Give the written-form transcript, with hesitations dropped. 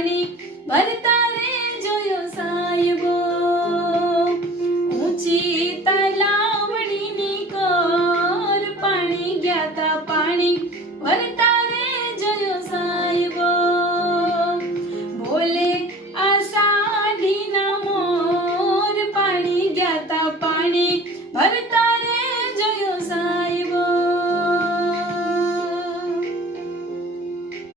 પાણી ભરતા રે જોયો સાહેબો ઊંચી તલાવડીની કોર પાણી ગયા તા પાણી ભરતા